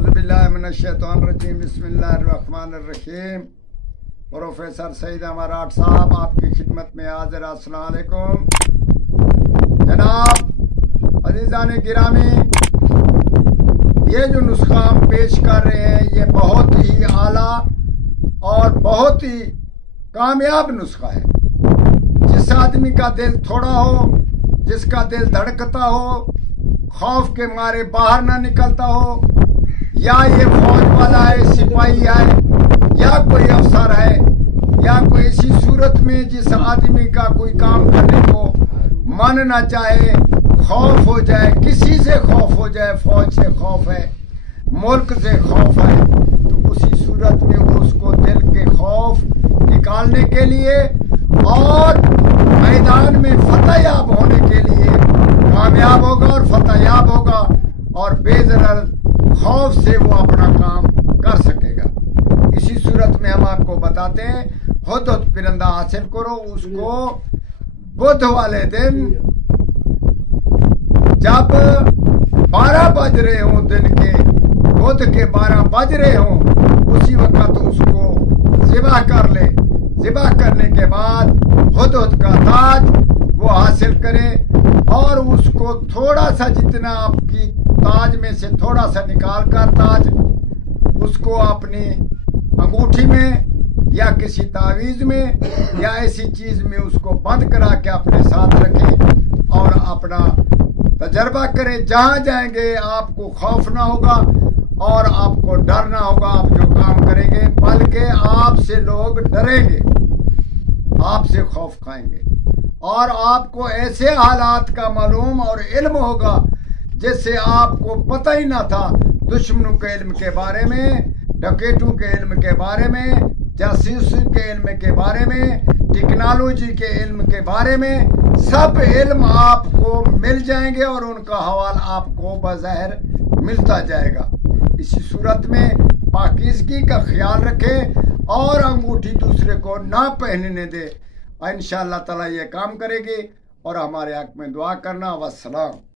औज़ुबिल्लाहिमिनश्शैतानिर्रजीम बिस्मिल्लाहिर्रहमानिर्रहीम। प्रोफेसर सईद अमराट साहब आपकी खिदमत में हाजिर। अस्सलाम वालेकुम जनाब अज़ीज़ान गिरामी, ये जो नुस्खा हम पेश कर रहे हैं ये बहुत ही आला और बहुत ही कामयाब नुस्खा है। जिस आदमी का दिल थोड़ा हो, जिसका दिल धड़कता हो, खौफ के मारे बाहर ना निकलता हो, या ये फौज वाला है, सिपाही है, या कोई अफसर है, या कोई ऐसी सूरत में जिस आदमी का कोई काम करने को मन ना चाहे, खौफ हो जाए, किसी से खौफ हो जाए, फौज से खौफ है, मुल्क से खौफ है, तो उसी सूरत में उसको दिल के खौफ निकालने के लिए और मैदान में फतेहयाब होने के लिए कामयाब होगा और फतेहयाब होगा और बेज़रर खौफ से वो अपना काम कर सकेगा। इसी सूरत में हम आपको बताते हैं, हुदहुद परिंदा हासिल करो। उसको बुध वाले दिन जब 12 बज रहे हों, दिन के बुध के 12 बज रहे हों, उसी वक्त उसको ज़िबा कर ले। ज़िबा करने के बाद हुदहुद का ताज वो हासिल करें और उसको थोड़ा सा, जितना आपकी ताज में से थोड़ा सा निकाल कर ताज उसको अपनी अंगूठी में या किसी तावीज़ में या ऐसी चीज़ में उसको बंद करा के अपने साथ रखें और अपना तजर्बा करें। जहाँ जाएंगे आपको खौफ ना होगा और आपको डर ना होगा आप जो काम करेंगे, बल्कि आपसे लोग डरेंगे, आपसे खौफ खाएंगे और आपको ऐसे हालात का मालूम और इल्म होगा जिससे आपको पता ही ना था। दुश्मनों के इल्म के बारे में, डकैतों के इल्म के बारे में, जासूसी के इल्म के बारे में, टेक्नोलॉजी के इल्म के बारे में, सब इल्म आपको मिल जाएंगे और उनका हवाला आपको बज़ाहिर मिलता जाएगा। इसी सूरत में पाकीज़गी का ख्याल रखें और अंगूठी दूसरे को ना पहनने दे। इंशाअल्लाह ताला ये काम करेगी और हमारे हक में दुआ करना। वस्सलाम।